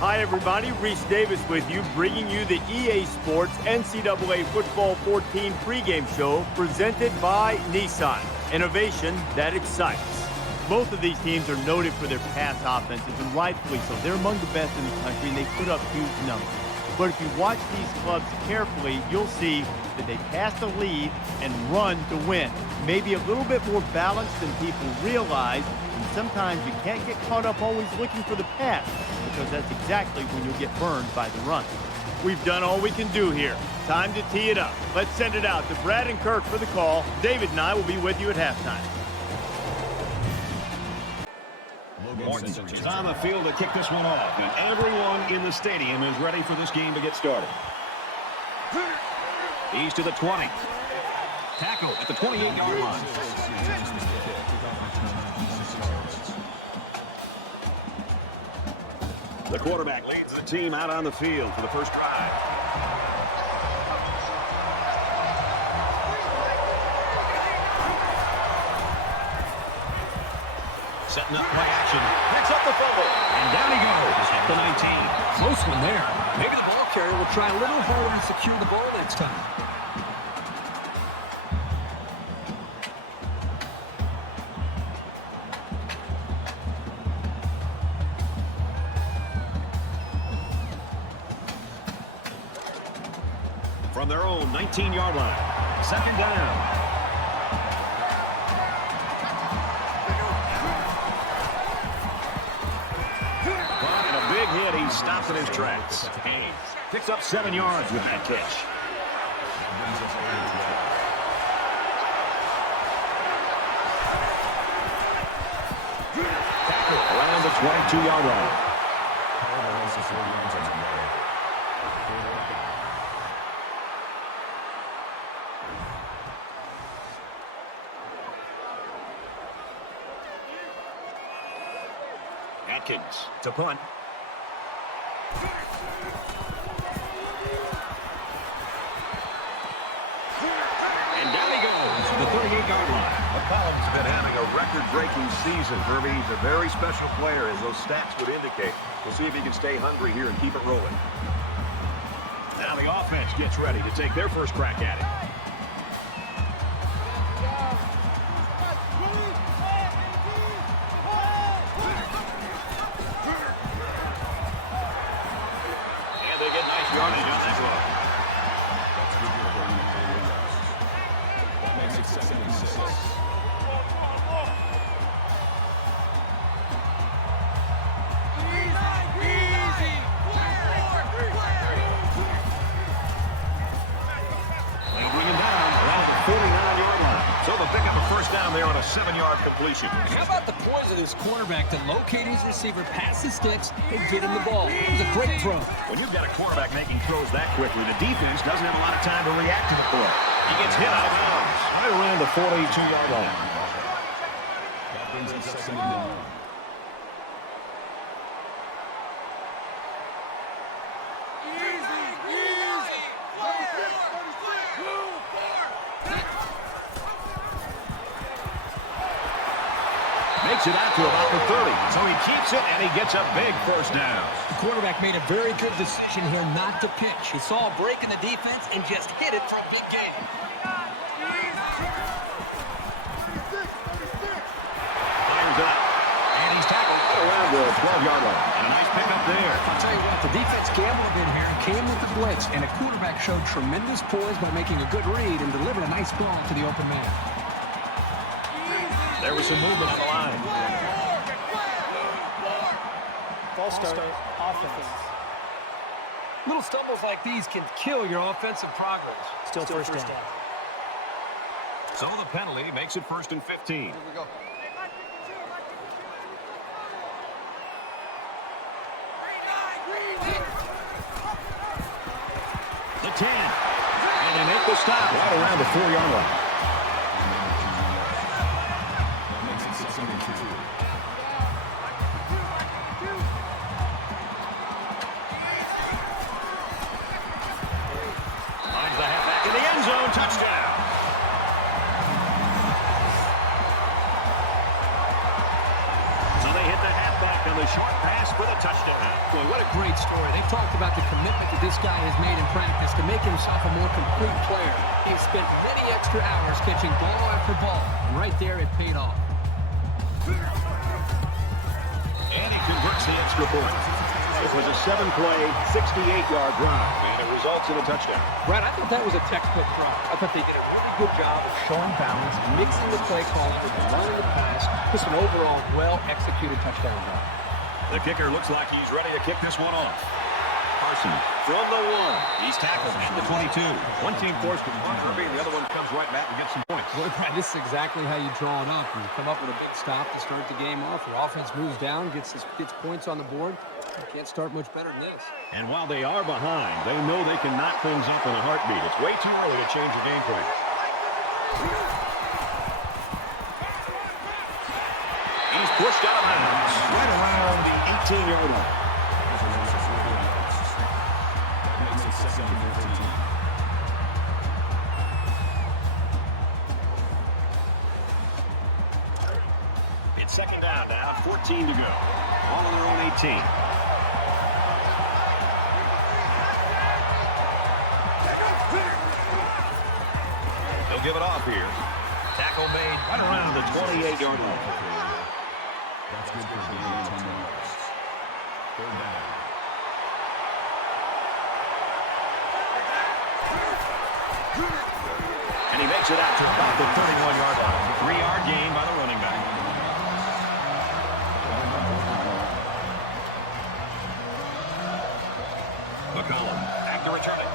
Hi, everybody. Reese Davis with you, bringing you the EA Sports NCAA Football 14 pregame show presented by Nissan. Innovation that excites. Both of these teams are noted for their pass offenses, and rightfully so. They're among the best in the country, and they put up huge numbers. But if you watch these clubs carefully, you'll see that they pass to lead and run to win. Maybe a little bit more balanced than people realize, and sometimes you can't get caught up always looking for the pass, because that's exactly when you'll get burned by the run. We've done all we can do here. Time to tee it up. Let's send it out to Brad and Kirk for the call. David and I will be with you at halftime. Mortensen's on the field to kick this one off, and everyone in the stadium is ready for this game to get started. He's to the 20. Tackle at the 28-yard line. The quarterback leads the team out on the field for the first drive. Setting up play action. Picks up the fumble. And down he goes at the 19. Close one there. Maybe the ball carrier will try a little harder to secure the ball next time. From their own 19-yard line. Second down. He stops in his tracks. Haynes picks up 7 yards with that catch. Around the 22-yard line. Atkins to punt. And down he goes to the 38-yard line. McCollum's been having a record-breaking season, Herbie. He's a very special player, as those stats would indicate. We'll see if he can stay hungry here and keep it rolling. Now the offense gets ready to take their first crack at it. A 7-yard completion. How about the poise of this quarterback to locate his receiver, pass the sticks, and get him the ball? It was a great throw. When you've got a quarterback making throws that quickly, the defense doesn't have a lot of time to react to the play. He gets hit out of bounds right around the 42-yard line. That brings us second down. Makes it out to about the 30. So he keeps it, and he gets a big first down. The quarterback made a very good decision here not to pitch. He saw a break in the defense and just hit it for a big gain. Fires up. And he's tackled around the 12-yard line. And a nice pickup there. I'll tell you what, the defense gambled in here, came with the blitz, and the quarterback showed tremendous poise by making a good read and delivered a nice ball to the open man. There was some movement on the line. False start, offense. Little stumbles like these can kill your offensive progress. Still first down. So the penalty makes it 1st and 15. Here we go. The 10. And they make the stop right around the 4-yard line. Touchdown. So they hit the halfback on the short pass for the touchdown. Boy, what a great story. They've talked about the commitment that this guy has made in practice to make himself a more complete player. He's spent many extra hours catching ball after ball, and right there it paid off. And he converts the extra point. It was a 7-play, 68-yard drive, and it results in a touchdown. Brad, I thought that was a textbook drive. I thought they did a really good job of showing balance, mixing the play calling with the run and the pass. Just an overall well-executed touchdown drive. The kicker looks like he's ready to kick this one off. Carson from the 1. He's tackled at the 22. One team forced to punt Herbie, and the other one comes right back and gets some points. Well, Brad, this is exactly how you draw it up. You come up with a big stop to start the game off. Your offense moves down, gets points on the board. You can't start much better than this. And while they are behind, they know they can knock things up in a heartbeat. It's way too early to change the game plan. He's pushed out of bounds right around the 18-yard line. It's second down now, 14 to go. All on their own 18. They'll give it off here. Tackle made right around the 28-yard line. That's good for the 10 yards. Third down. And he makes it out to about the 31-yard line. 3-yard gain by the running back. McCollum back to return it.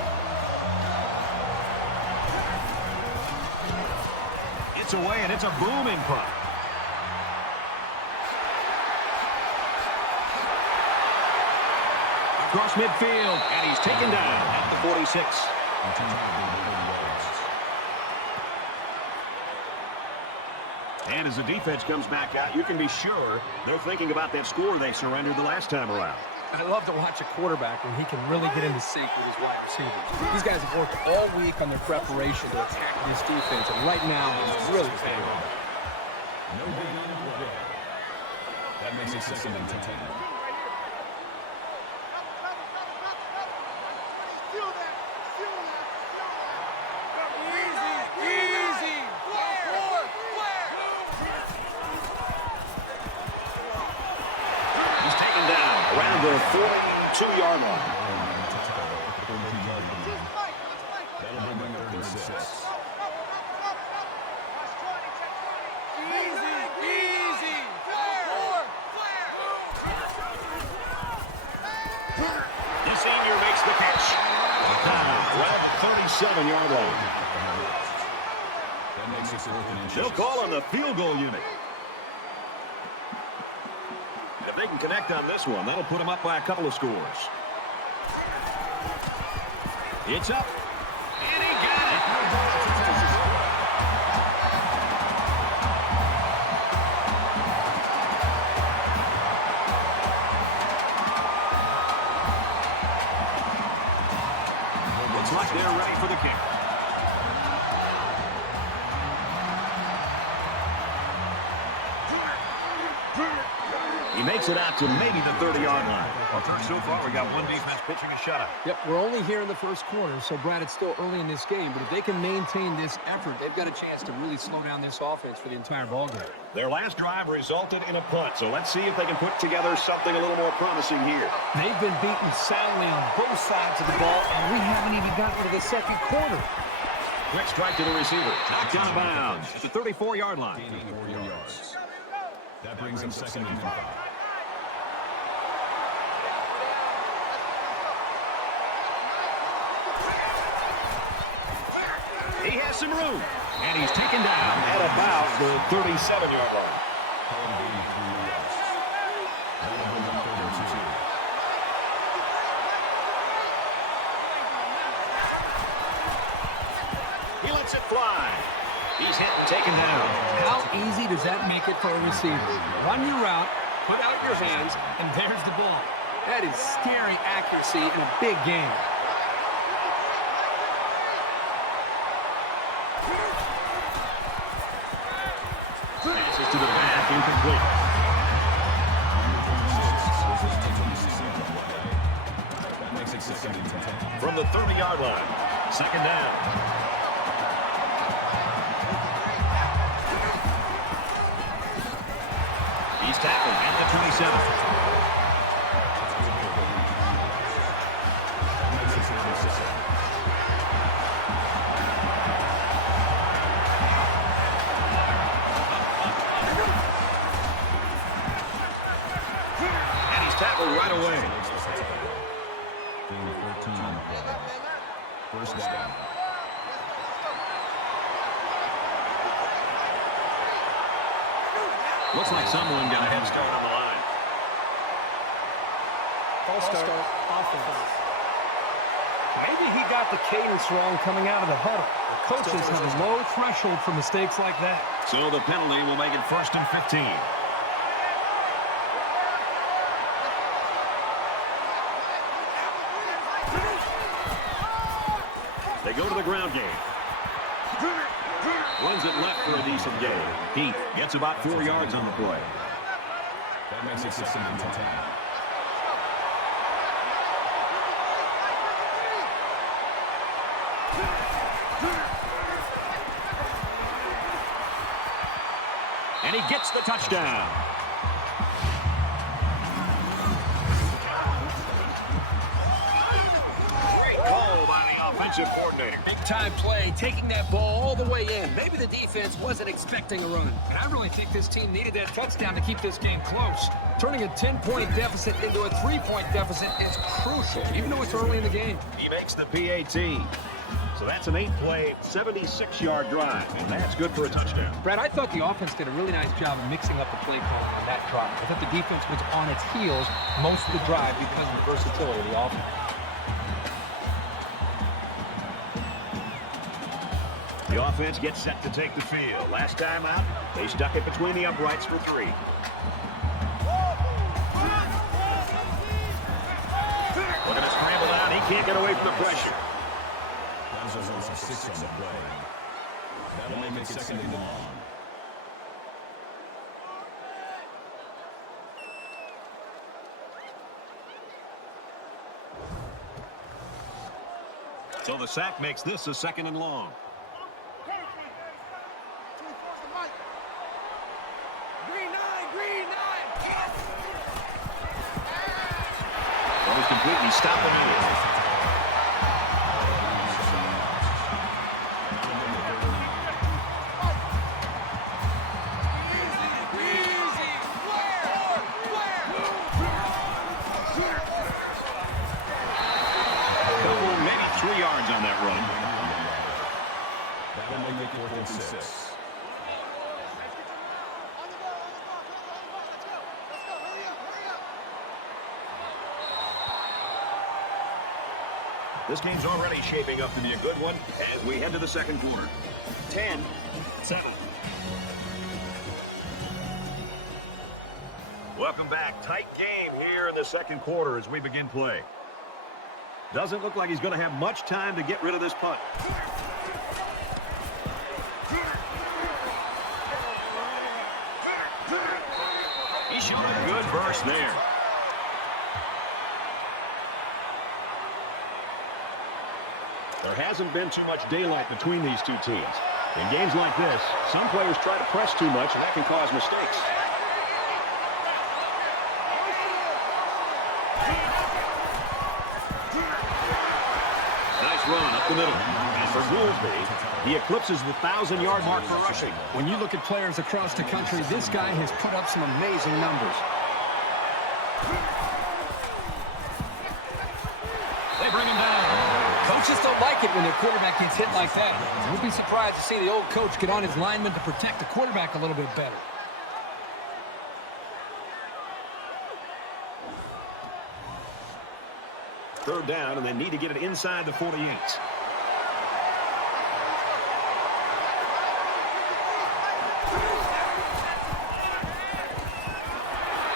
It's away, and it's a booming punt. Across midfield, and he's taken down at the 46. And as the defense comes back out, you can be sure they're thinking about that score they surrendered the last time around. I love to watch a quarterback when he can really get into sync with his wide receivers. These guys have worked all week on their preparation to attack this defense, and right now it's really paying off. No big run. That makes it second and 10. Around the 42-yard line. That'll bring up 36. The senior makes the catch. Around the 37-yard line. That makes it fourth and inches. They'll call on the field goal unit. If they can connect on this one, that'll put them up by a couple of scores. It's up. And he got it. Looks like they're ready for the kick. He makes it out to maybe the 30-yard line. So far, we got one defense pitching a shutout. Yep, we're only here in the first quarter, so, Brad, it's still early in this game. But if they can maintain this effort, they've got a chance to really slow down this offense for the entire ballgame. Their last drive resulted in a punt, so let's see if they can put together something a little more promising here. They've been beaten soundly on both sides of the ball, and we haven't even gotten to the second quarter. Quick strike to the receiver. Knocked out of bounds at the 34-yard line. Gaining 4 yards. That brings him second and 5. He has some room, and he's taken down at about the 37-yard line. Call to gain 3 yards. That'll bring up 32. He lets it fly. He's hit and taken down. How easy does that make it for a receiver? Run your route, put out your hands, and there's the ball. That is scary accuracy in a big game. Passes to the back, incomplete. second and 10. From the 30-yard line. Second down. He's tackled at the 27. And he's tackled right away. Gain of 14 on the play. First down. Looks like someone got a head start on the line. False start. Offense. Maybe he got the cadence wrong coming out of the huddle. The coaches have a low threshold for mistakes like that. So the penalty will make it 1st and 15. They go to the ground game. Runs it left for a decent gain. Pete gets about 4 yards on the play. That makes it 2nd and 10. And he gets the touchdown. Great call by the offensive coordinator. Big-time play, taking that ball all the way in. Maybe the defense wasn't expecting a run. And I really think this team needed that touchdown to keep this game close. Turning a 10-point deficit into a 3-point deficit is crucial, even though it's early in the game. He makes the PAT. So that's an 8-play, 76-yard drive, and that's good for a touchdown. Brad, I thought the offense did a really nice job of mixing up the play calling on that drive. I thought the defense was on its heels most of the drive because of the versatility of the offense. The offense gets set to take the field. Last time out, they stuck it between the uprights for 3. Looking to scramble out. He can't get away from the pressure. That was a 6 on the play. That'll make it 2nd and long. So the sack makes this a 2nd and long. Almost completely stopped him. Maybe 3 yards on that run. That'll make it 4th and 6. This game's already shaping up to be a good one as we head to the second quarter. 10-7. Welcome back. Tight game here in the second quarter as we begin play. Doesn't look like he's going to have much time to get rid of this punt. He showed a good burst there. There hasn't been too much daylight between these two teams. In games like this, some players try to press too much, and that can cause mistakes. Nice run up the middle. And for Goolsby, he eclipses the 1,000-yard mark for rushing. When you look at players across the country, this guy has put up some amazing numbers. They bring him down. Coaches don't like it when their quarterback gets hit like that. You'll be surprised to see the old coach get on his lineman to protect the quarterback a little bit better. Third down, and they need to get it inside the 48.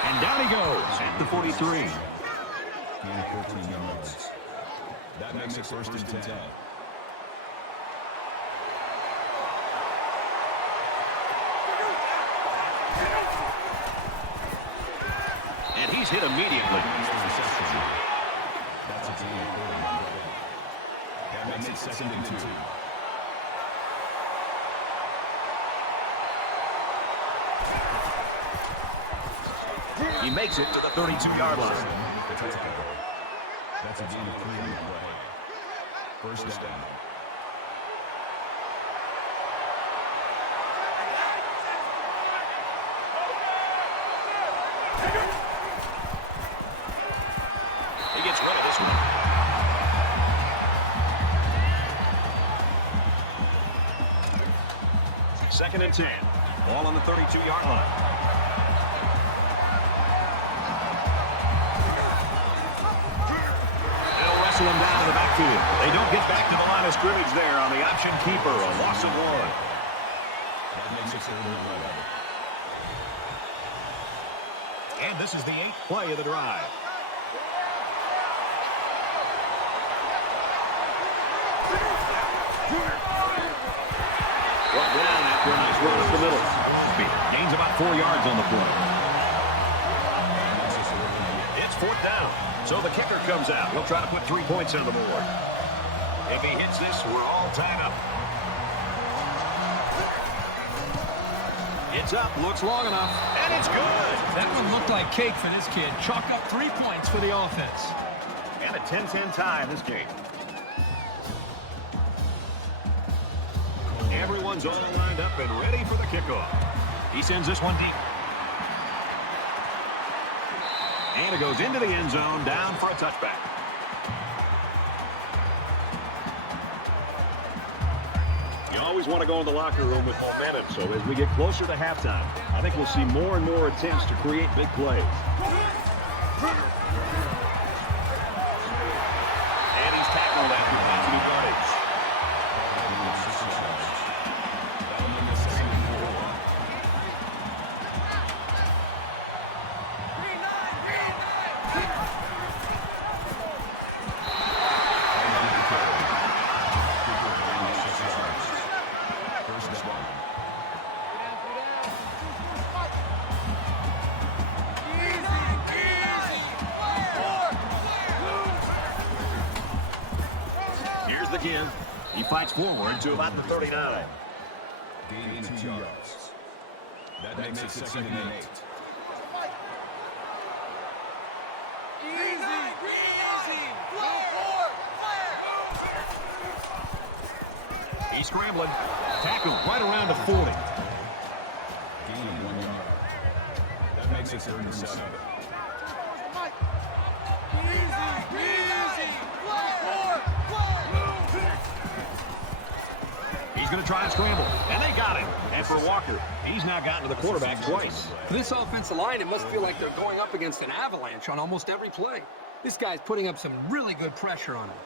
And down he goes at the 43. Gain of 14 yards. That makes it 1st and 10. And he's hit immediately. That's a gain of 30. makes it second and 2. He makes it to the 32-yard line. That's a gain of 3 on the play. First down. He gets rid of this one. Second and 10. Ball on the 32-yard line. They'll wrestle him down to the backfield. They don't get back to the line of scrimmage there on the option keeper. A loss of 1. That makes it 3rd and 11. And this is the 8th play of the drive. Brought down after a nice run up the middle. Gains about 4 yards on the play. It's 4th down. So the kicker comes out. He'll try to put 3 points on the board. If he hits this, we're all tied up. It's up, looks long enough, and it's good. That one looked like cake for this kid. Chalk up 3 points for the offense. And a 10-10 tie in this game. Everyone's all lined up and ready for the kickoff. He sends this one deep. And it goes into the end zone, down for a touchback. You always want to go in the locker room with momentum, so as we get closer to halftime, I think we'll see more and more attempts to create big plays. And he's tackled after positive yardage. Again, he fights forward to about the 39. Gain of 2 yards. That makes it 2nd and 8. He's scrambling. Tackled right around the 40. Gain of 1 yard. That makes it 3rd and 7. He's going to try and scramble, and they got him. And for Walker, he's now gotten to the quarterback twice. For this offensive line, it must feel like they're going up against an avalanche on almost every play. This guy's putting up some really good pressure on him.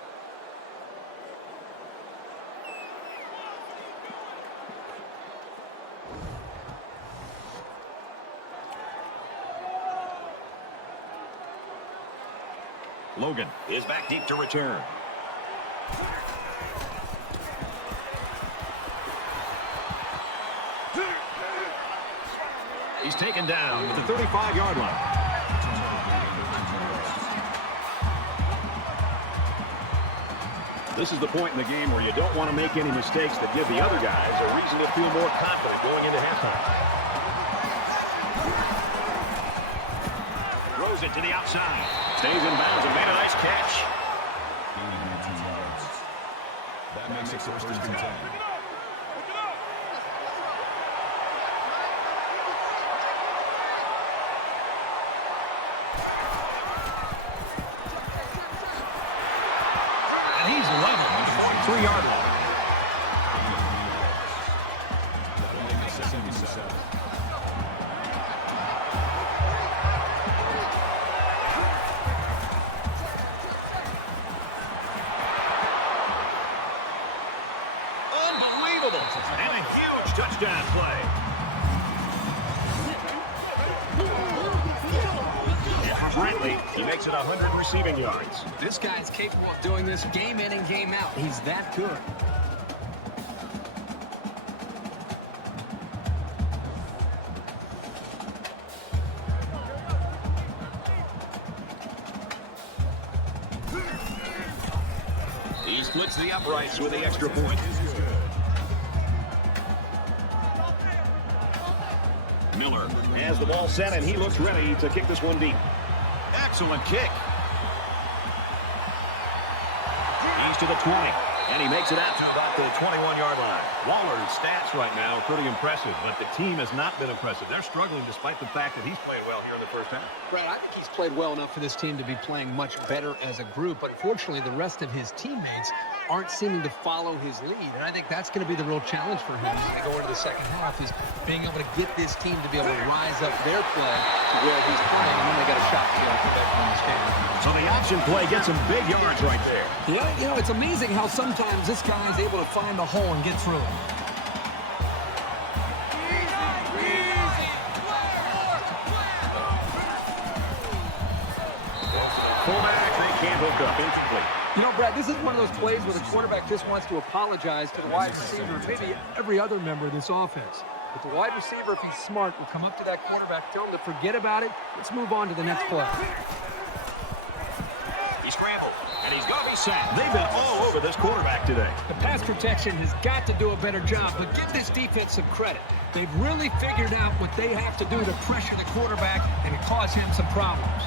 Logan is back deep to return. He's taken down at the 35-yard line. This is the point in the game where you don't want to make any mistakes that give the other guys a reason to feel more confident going into halftime. Throws it to the outside. Stays in bounds and made a nice catch. That makes it 1st and 10. And he's level at the 43-yard line. That'll make it 2nd and 7. Unbelievable. And a huge touchdown play. And for Brantley, he makes it 100 receiving yards. This guy's capable of doing this game in and game out. He's that good. He's splits the uprights with the extra point. Miller has the ball set, and he looks ready to kick this one deep. Excellent kick. He's to the 20, and he makes it out to about the 21-yard line. Waller's stats right now are pretty impressive, but the team has not been impressive. They're struggling despite the fact that he's played well here in the first half. Brad, I think he's played well enough for this team to be playing much better as a group. Unfortunately, the rest of his teammates aren't seeming to follow his lead, and I think that's going to be the real challenge for him as we go into the second half, is being able to get this team to be able to rise up their play to where he's playing, and then they got a shot to be able to protect him in this game. So the option play gets some big yards right there. Yeah, you know, it's amazing how sometimes this guy is able to find the hole and get through it. Fullback, they can't hook up. Incomplete. You know, Brad, this is one of those plays where the quarterback just wants to apologize to the wide receiver, maybe every other member of this offense. But the wide receiver, if he's smart, will come up to that quarterback, tell him to forget about it. Let's move on to the next play. He scrambled, and he's going to be sacked. They've been all over this quarterback today. The pass protection has got to do a better job, but give this defense some credit. They've really figured out what they have to do to pressure the quarterback and cause him some problems.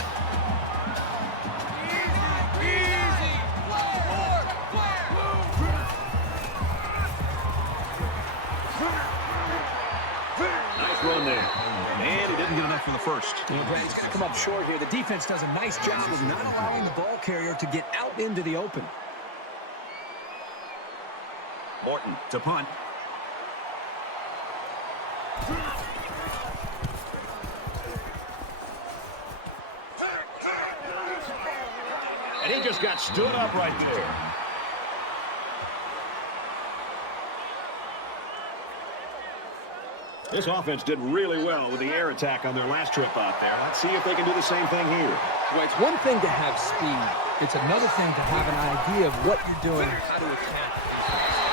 Run there. And he didn't get enough for the first. You know, Brad, he's going to come up short here. The defense does a nice job of not allowing the ball carrier to get out into the open. Morton to punt. And he just got stood up right there. This offense did really well with the air attack on their last trip out there. Let's see if they can do the same thing here. Well, it's one thing to have speed. It's another thing to have an idea of what you're doing and how to attack.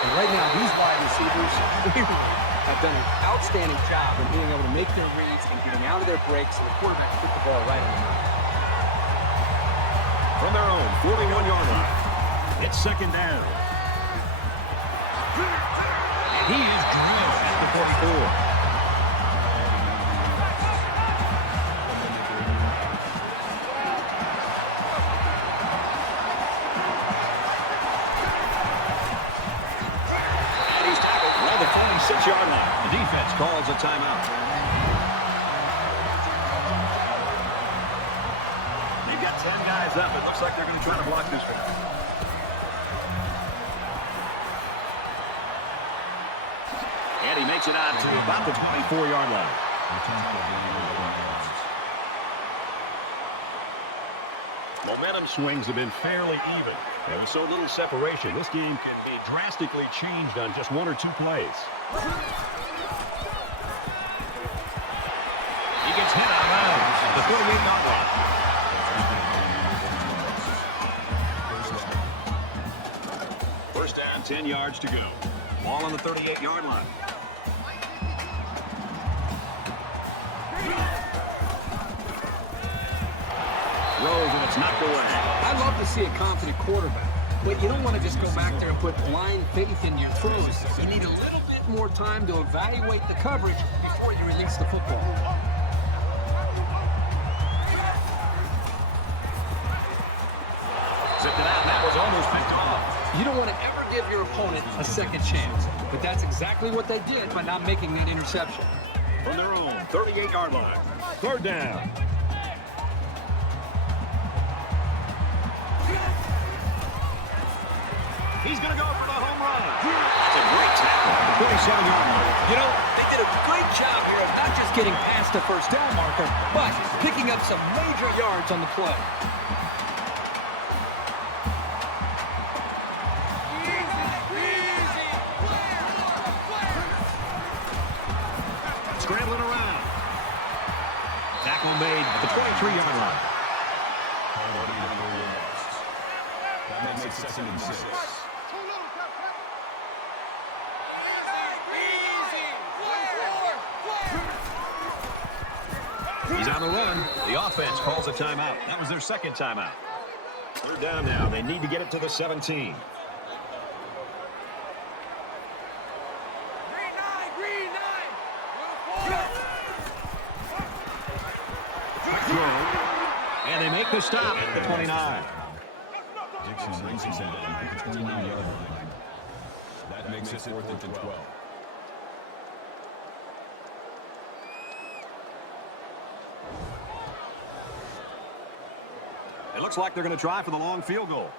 And right now, these wide receivers have done an outstanding job of being able to make their reads and getting out of their breaks, and the quarterback put the ball right on the money. From their own 41-yard line, it's second down. And he is drilled at the 44. Yard line. The defense calls a timeout. They've got 10 guys up. It looks like they're going to try to block this one. And he makes it out to about the 24-yard line. Momentum swings have been fairly even. And with so little separation, this game can be drastically changed on just one or two plays. He gets hit out of bounds at the 38-yard line. First down, 10 yards to go. Ball on the 38-yard line. Throws, and it's knocked away. I love to see a confident quarterback, but you don't want to just go back there and put blind faith in your throws. You need a little bit more time to evaluate the coverage before you release the football. Zipped it out, and that was almost picked off. You don't want to ever give your opponent a second chance, but that's exactly what they did by not making that interception. From their own 38-yard line, third down. He's going to go for the home run. That's a great tackle at the 47-yard line. You know, they did a great job here of not just getting past the first down marker, but picking up some major yards on the play. Scrambling around. Tackle made at the 23-yard line. That makes it second and 6. He's on the run. The offense calls a timeout. That was their second timeout. Third down now. They need to get it to the 17. throw. And they make the stop at the 29. Dixon brings him down at the 29-yard line. That makes it 4th and 12. It looks like they're going to try for the long field goal.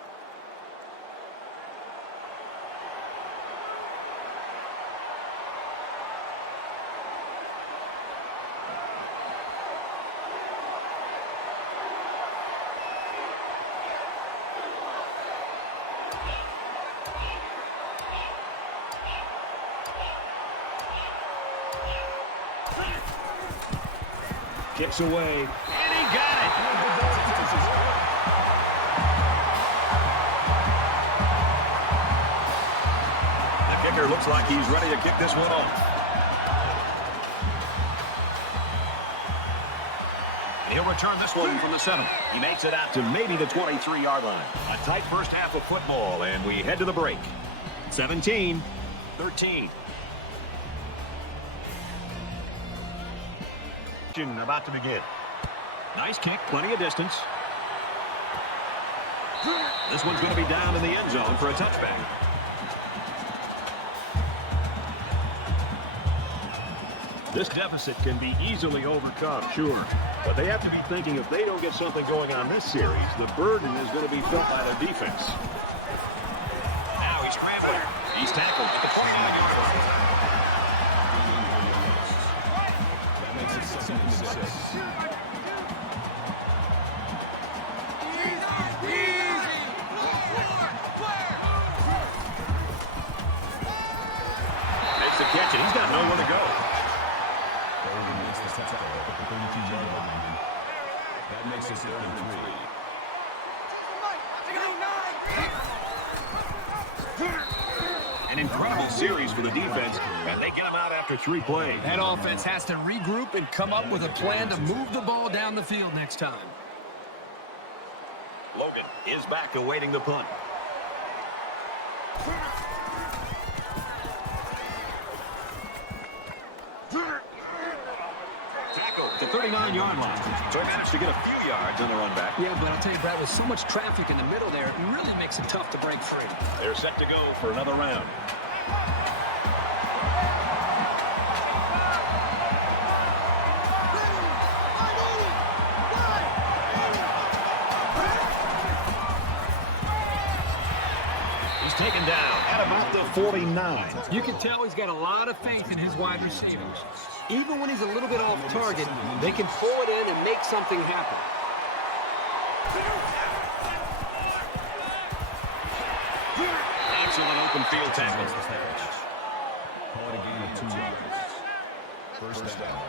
Kicks away, and he got it. The kicker looks like he's ready to kick this one off. And he'll return this one from the 7. He makes it out to maybe the 23-yard line. A tight first half of football, and we head to the break. 17-13. About to begin. Nice kick, plenty of distance. This one's going to be down in the end zone for a touchback. This deficit can be easily overcome, sure. But they have to be thinking if they don't get something going on this series, the burden is going to be felt by their defense. Now he's scrambling. He's tackled at the 29-yard line. Makes the catch, and he's got nowhere to go. That makes it 3rd and 3. An incredible series for the defense, and they get him out after 3 plays. That offense has to regroup and come up with a plan to move the ball down the field next time. Logan is back awaiting the punt. Tackle at the 39-yard line. So he managed to get a few yards on the run back. Yeah, but I'll tell you, Brad, with so much traffic in the middle there, it really makes it tough to break free. They're set to go for another round. He's taken down at about the 49. You can tell he's got a lot of faith in his wide receivers. Even when he's a little bit off target, they can pull it in and make something happen. Excellent open field tackle. Call it a gain of 2 yards. First down.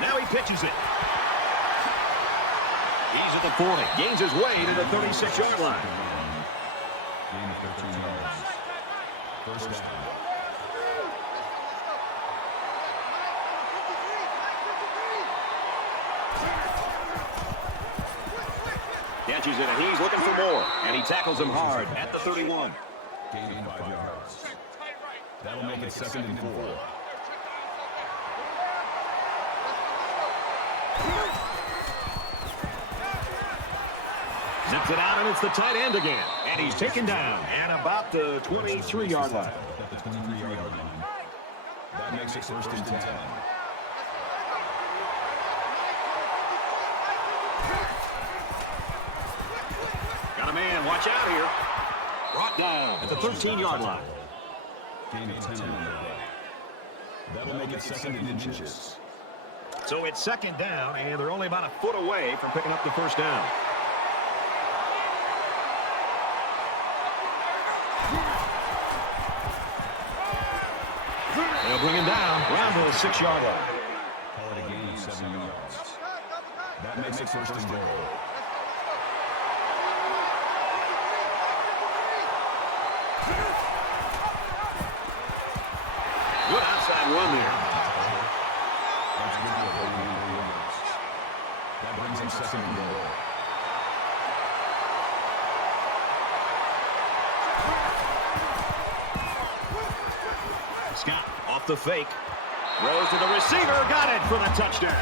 Now he pitches it. He's at the 40. Gains his way to the 36-yard line. Gain of 13 yards. First down. Catches it, and he's looking for more. And he tackles him hard at the 31. Gain 5 yards. That'll make it 2nd and 4. Zips it out, and it's the tight end again. And he's taken down at about the 23-yard line. At the 23-yard line. That makes it 1st and 10. Got a man, watch out here. Brought down at the 13-yard line. Gain of 10 on the way. That'll make it 2nd and inches. So it's 2nd down, and they're only about a foot away from picking up the first down. They'll bring him down around the 6-yard line. Call it a gain of 7 yards. That makes it 1st and goal. Good outside run there. That's good for 41 yards. That brings him 2nd and goal. Scott off the fake. Throws to the receiver. Got it for the touchdown.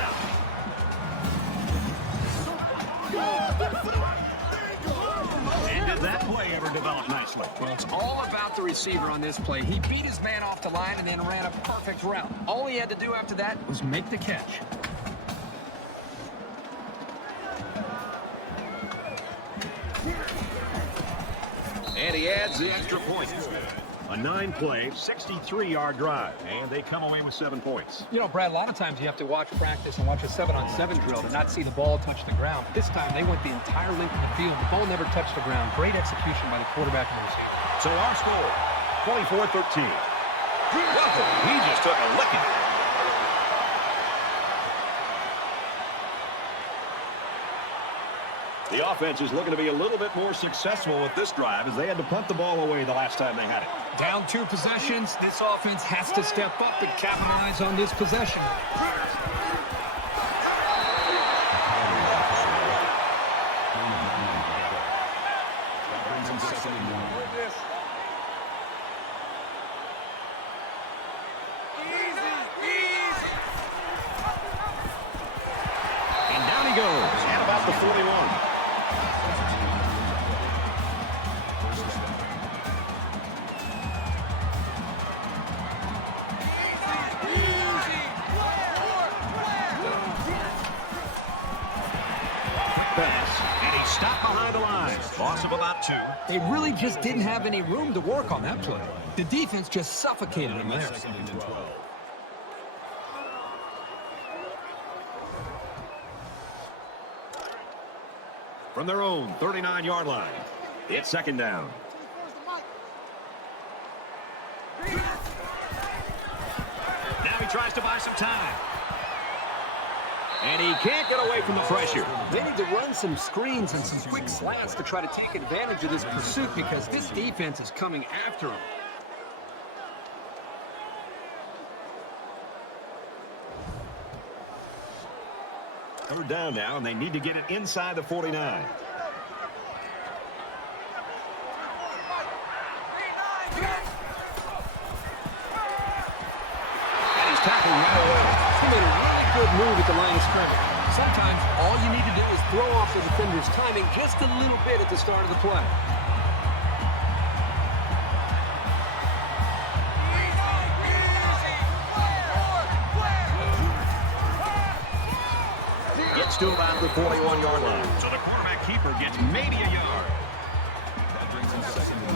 And did that play ever develop nicely? Well, it's all about the receiver on this play. He beat his man off the line and then ran a perfect route. All he had to do after that was make the catch. And he adds the extra point. A 9-play, 63-yard drive. And they come away with 7 points. You know, Brad, a lot of times you have to watch practice and watch a 7-on-7 drill to not see the ball touch the ground. This time, they went the entire length of the field. The ball never touched the ground. Great execution by the quarterback and the receiver. So our score, 24-13. He just took a licking. The offense is looking to be a little bit more successful with this drive as they had to punt the ball away the last time they had it. Down 2 possessions, this offense has to step up and capitalize on this possession. And down he goes at about the 41. And he stopped behind the line. Loss of about 2. They really just didn't have any room to work on that play. The defense just suffocated them there. From their own 39-yard line, it's second down. Now he tries to buy some time. And he can't get away from the pressure. They need to run some screens and some quick slants to try to take advantage of this pursuit because this defense is coming after him. Third down now, and they need to get it inside the 49. And he's tackled right away. He made a really good move at the line of scrimmage. Sometimes all you need to do is throw off the defender's timing just a little bit at the start of the play. Gets to about the 41-yard line. So the quarterback keeper gets maybe a yard. That brings him second and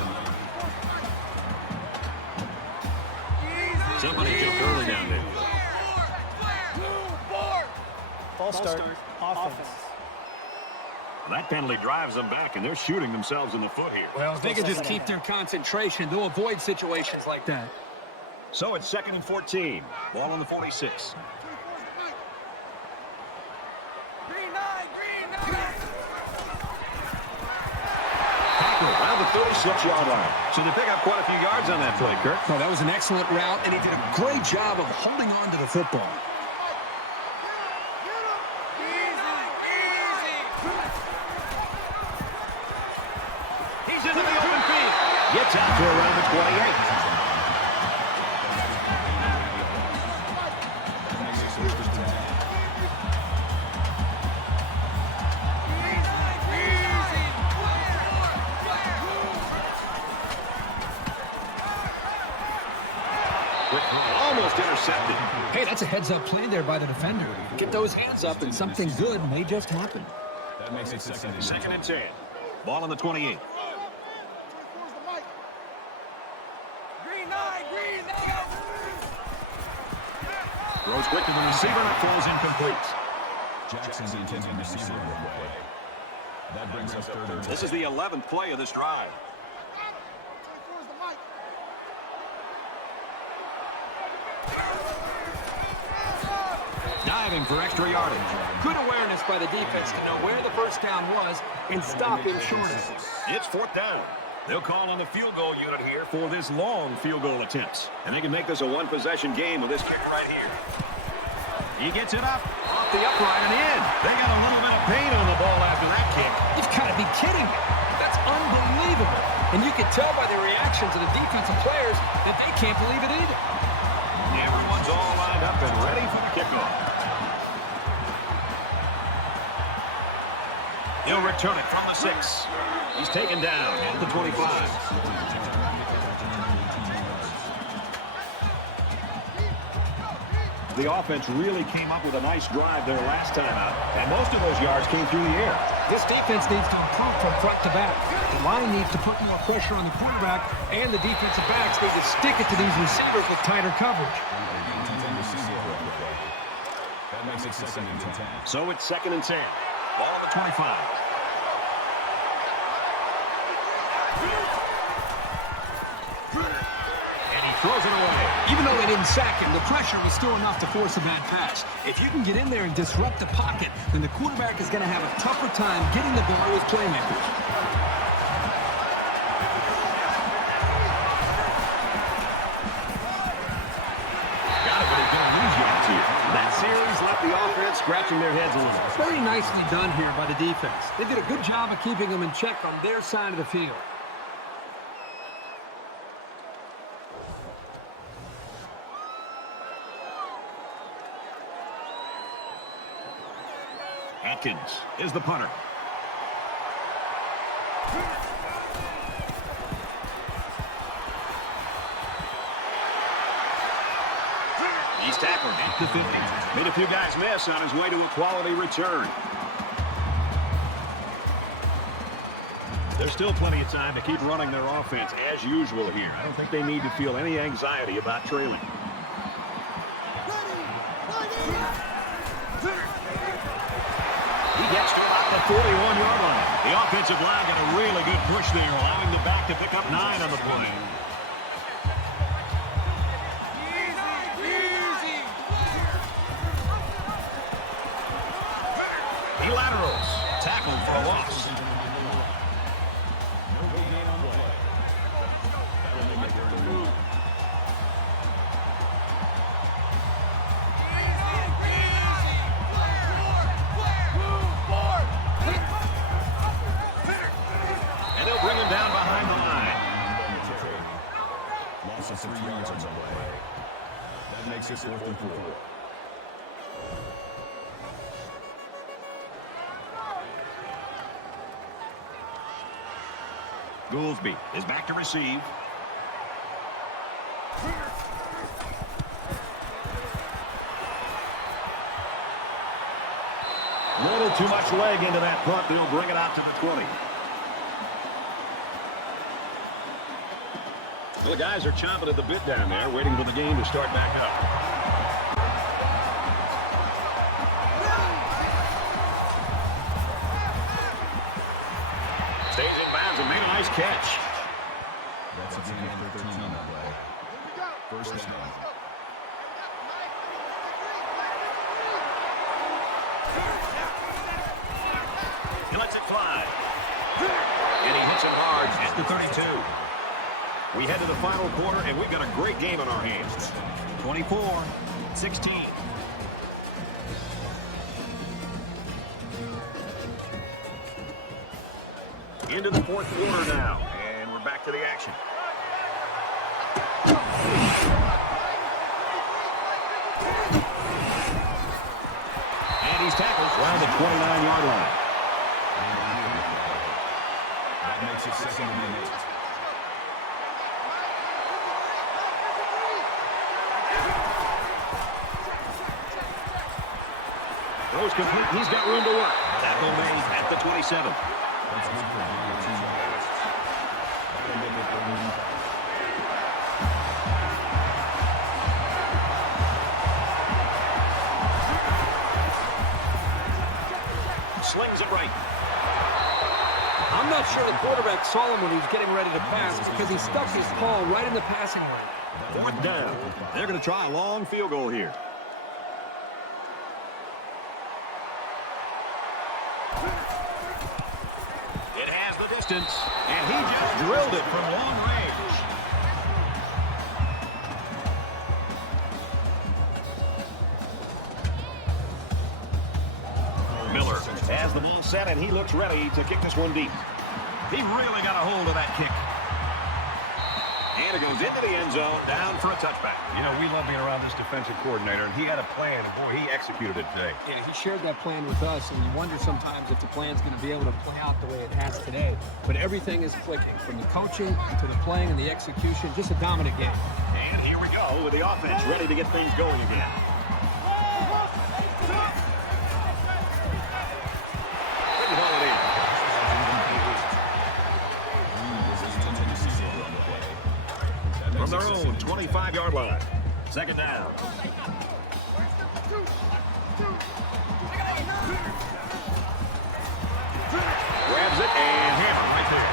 9. Somebody jumped early down there. False start. Offense. That penalty drives them back, and they're shooting themselves in the foot here. Well, if they can just keep their concentration, they'll avoid situations like that. So it's second and 14. Ball on the 46. Around the 36-yard line. So they pick up quite a few yards on that play, Kirk. No, that was an excellent route, and he did a great job of holding on to the football. He's into the open field. Gets out to around the 28. Almost intercepted. Hey, that's a heads-up play there by the defender. Get those hands up, and something good may just happen. That makes it second and 10. Ball on the 28. Throws quick to the receiver, and it falls incomplete. Jackson's the intended receiver on the way. That brings us third and 10. This is the 11th play of this drive. Diving for extra yardage. Good awareness by the defense to know where the first down was and stop him short of it. It's fourth down. They'll call on the field goal unit here for this long field goal attempts. And they can make this a one-possession game with this kicker right here. He gets it up, off the upright and in. They got a little bit of pain on the ball after that kick. You've got to be kidding me. That's unbelievable. And you can tell by the reactions of the defensive players that they can't believe it either. Everyone's all lined up and ready for the kickoff. He'll return it from the 6. He's taken down at the 25. The offense really came up with a nice drive there last time out, and most of those yards came through the air. This defense needs to improve from front to back. The line needs to put more pressure on the quarterback, and the defensive backs need to stick it to these receivers with tighter coverage. That makes it 2nd and 10. So it's 2nd and 10. Ball on the 25. Throws it away. Even though they didn't sack him, the pressure was still enough to force a bad pass. If you can get in there and disrupt the pocket, then the quarterback is going to have a tougher time getting the ball to his playmakers. Got it, but he's going to lose yards here. That series left the offense scratching their heads a little. Very nicely done here by the defense. They did a good job of keeping them in check on their side of the field. Atkins is the punter. He's tackled at the 50. Made a few guys miss on his way to a quality return. There's still plenty of time to keep running their offense as usual here. I don't think they need to feel any anxiety about trailing. He gets to about the 41-yard line. The offensive line got a really good push there, allowing the back to pick up 9 on the play. He laterals. Tackled for a loss. Loss of 3 yards on the play. That makes it 4th and 4. Goolsby is back to receive. A little too much leg into that punt. They'll bring it out to the 20. Well, the guys are chomping at the bit down there, waiting for the game to start back up. Stays in bounds and made a nice catch. That's a gain of 13 on the play. First down. He lets it fly. And he hits it hard at the 32. We head to the final quarter, and we've got a great game on our hands. 24-16. Into the 4th quarter now, and we're back to the action. And he's tackled around the 29-yard line. That makes it 2nd and 8. Throws complete. He's got room to work. Tackle made at the 27. That's good for 2 yards. That'll make it 30. Slings it right. I'm not sure the quarterback saw him when he was getting ready to pass because he stuck his paw right in the passing lane. 4th down. They're going to try a long field goal here. It has the distance, and he just drilled it from long range. Miller has the ball set, and he looks ready to kick this one deep. He really got a hold of that kick. And And it goes into the end zone, down for a touchback. You know, we love being around this defensive coordinator, and he had a plan, and boy, he executed it today. Yeah, he shared that plan with us, and you wonder sometimes if the plan's going to be able to play out the way it has today. But everything is clicking, from the coaching to the playing and the execution. Just a dominant game. And here we go with the offense ready to get things going again. From their own 25-yard line. Second down. Grabs it and hammer right there.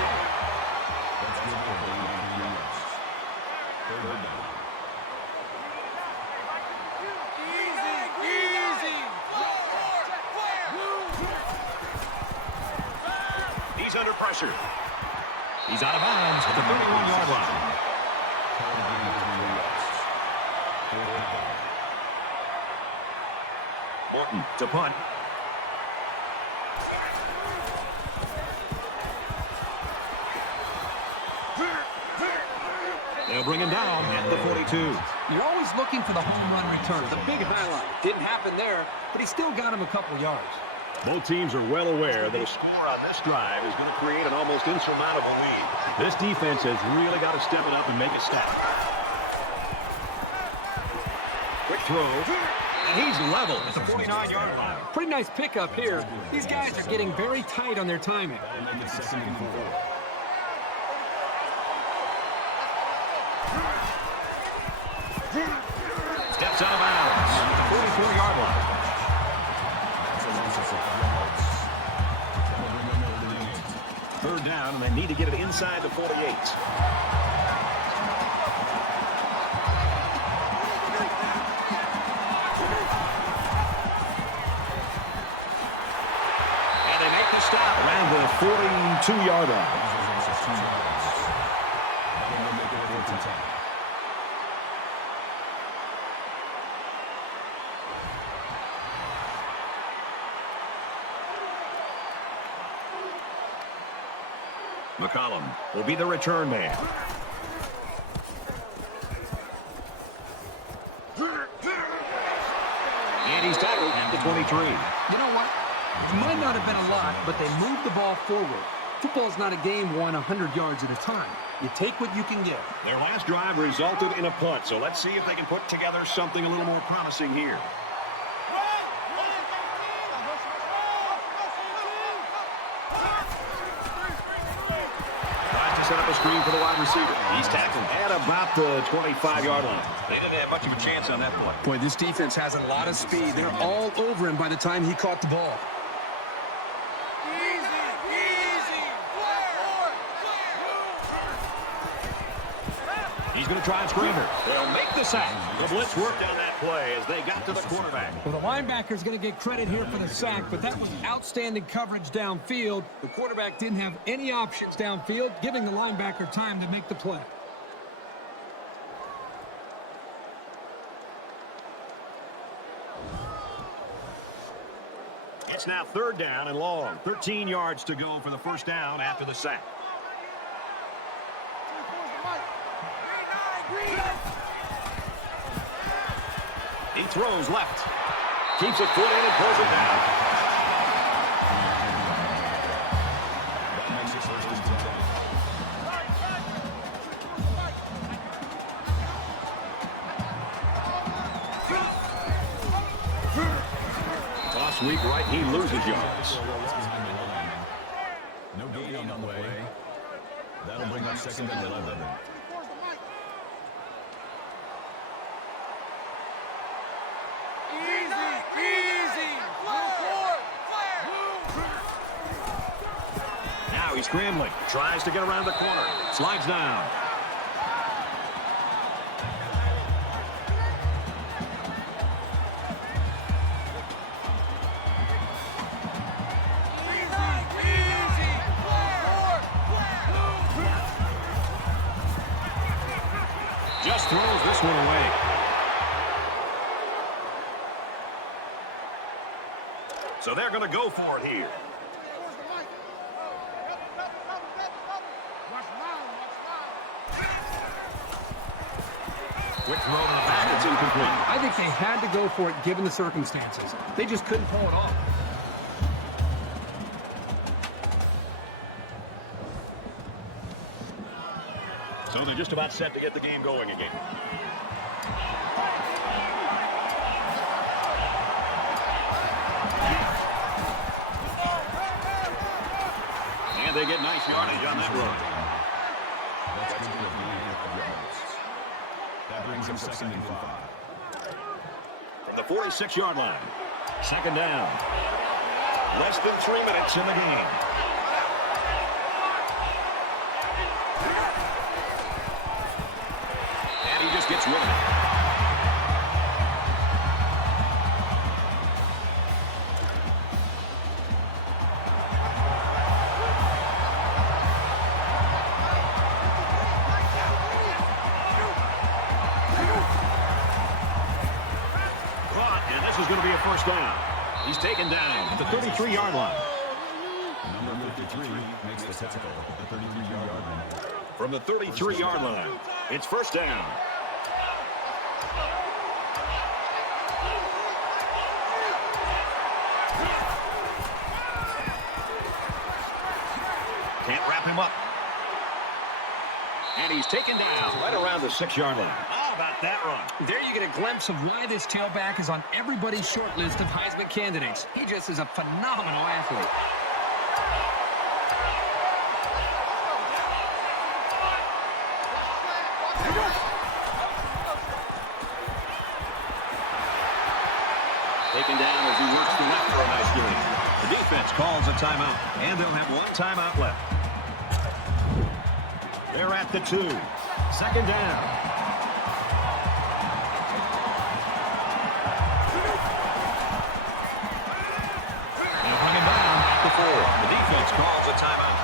He's under pressure. He's out of bounds at the 31-yard line. Morton to punt. They'll bring him down at the 42. You're always looking for the home run return, the big highlight. Didn't happen there, but he still got him a couple yards. Both teams are well aware that a score on this drive is going to create an almost insurmountable lead. This defense has really got to step it up and make it stack. Quick throw, and he's level at the 49-yard line. Pretty nice pickup here. These guys are getting very tight on their timing. Steps out of bounds, 44-yard line. Third down, and they need to get it inside the 48. And they make the stop around the 42-yard line. McCollum will be the return man. And he's tackled at the 23. You know what? It might not have been a lot, but they moved the ball forward. Football's not a game won 100 yards at a time. You take what you can get. Their last drive resulted in a punt, so let's see if they can put together something a little more promising here. Set up a screen for the wide receiver. He's tackled at about the 25-yard line. They didn't have much of a chance on that play. Boy, this defense has a lot of speed. They're all over him by the time he caught the ball. He's going to try and scramble. They'll make the sack. The blitz worked on that play as they got to the quarterback. Well, the linebacker's going to get credit here for the sack, but that was outstanding coverage downfield. The quarterback didn't have any options downfield, giving the linebacker time to make the play. It's now third down and long. 13 yards to go for the first down after the sack. He throws left. Keeps it foot in and pulls it down. That makes it first and 10. Toss weak right, he loses yards. No gain on the way. That'll bring up second and 11. Now he's scrambling. Tries to get around the corner. Slides down. Just throws this one away. So they're going to go for it here. Quick throw to the back. It's incomplete. I think they had to go for it given the circumstances. They just couldn't pull it off. So they're just about set to get the game going again. And they get nice yardage on that run. That's good for the yards. That brings him 2nd and 5. From the 46-yard line. 2nd down. Less than 3 minutes in the game. And he just gets rid of it. This is going to be a 1st down. He's taken down at the 33-yard line. Number 53 makes the tackle at the 33-yard line. From the 33-yard line, it's 1st down. Can't wrap him up. And he's taken down right around the 6-yard line. How about that run? There you get a glimpse of why this tailback is on everybody's short list of Heisman candidates. He just is a phenomenal athlete. Taken down as he works the left for a nice game. The defense calls a timeout, and they'll have 1 timeout left. They're at the 2. 2nd down. And bring him down at the 4. The defense calls a timeout.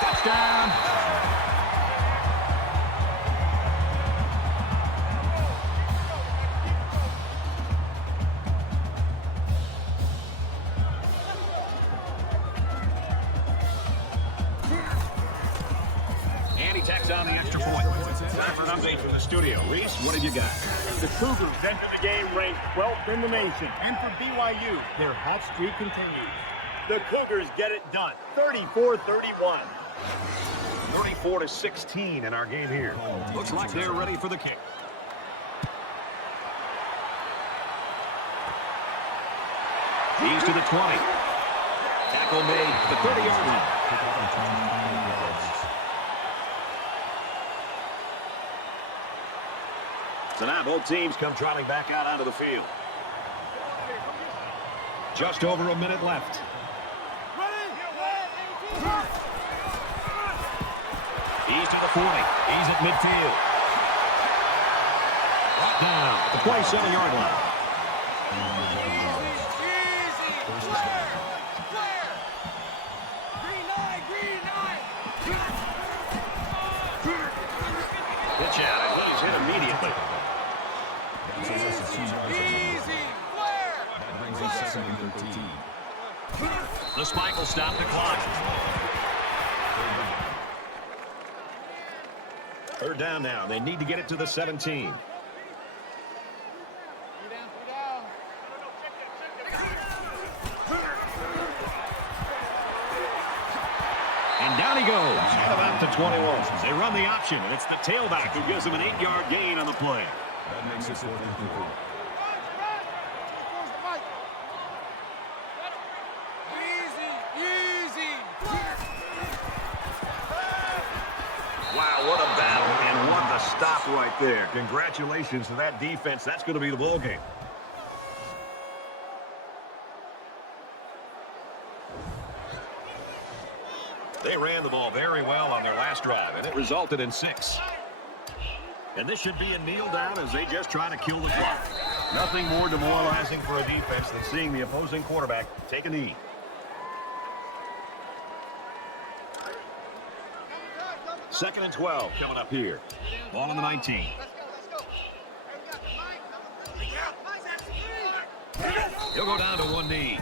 Touchdown. And he tacks on the extra point. Time for an update from the studio. Reese, what have you got? The Cougars enter the game ranked 12th in the nation. And for BYU, their hot streak continues. The Cougars get it done, 34-31. 34-16 in our game here. Looks like they're ready for the kick. He's to the 20. Tackle made to the 30-yard line. So now both teams come trotting back out onto the field. Just over a minute left. He's to the 40. He's at midfield. Right now at the 27-yard line. Pitch out, and he's hit immediately. That brings him 2nd and 13. The spike will stop the clock. 3rd down now. They need to get it to the 17. And down he goes. At about the 21. They run the option, and it's the tailback who gives them an 8-yard gain on the play. That makes it 4th and 4. Wow, what a battle, and what a stop right there. Congratulations to that defense. That's going to be the ball game. They ran the ball very well on their last drive, and it resulted in 6. And this should be a kneel down as they just try to kill the clock. Nothing more demoralizing for a defense than seeing the opposing quarterback take a knee. Second and 12 coming up here. Ball on the 19. He'll go down to one knee.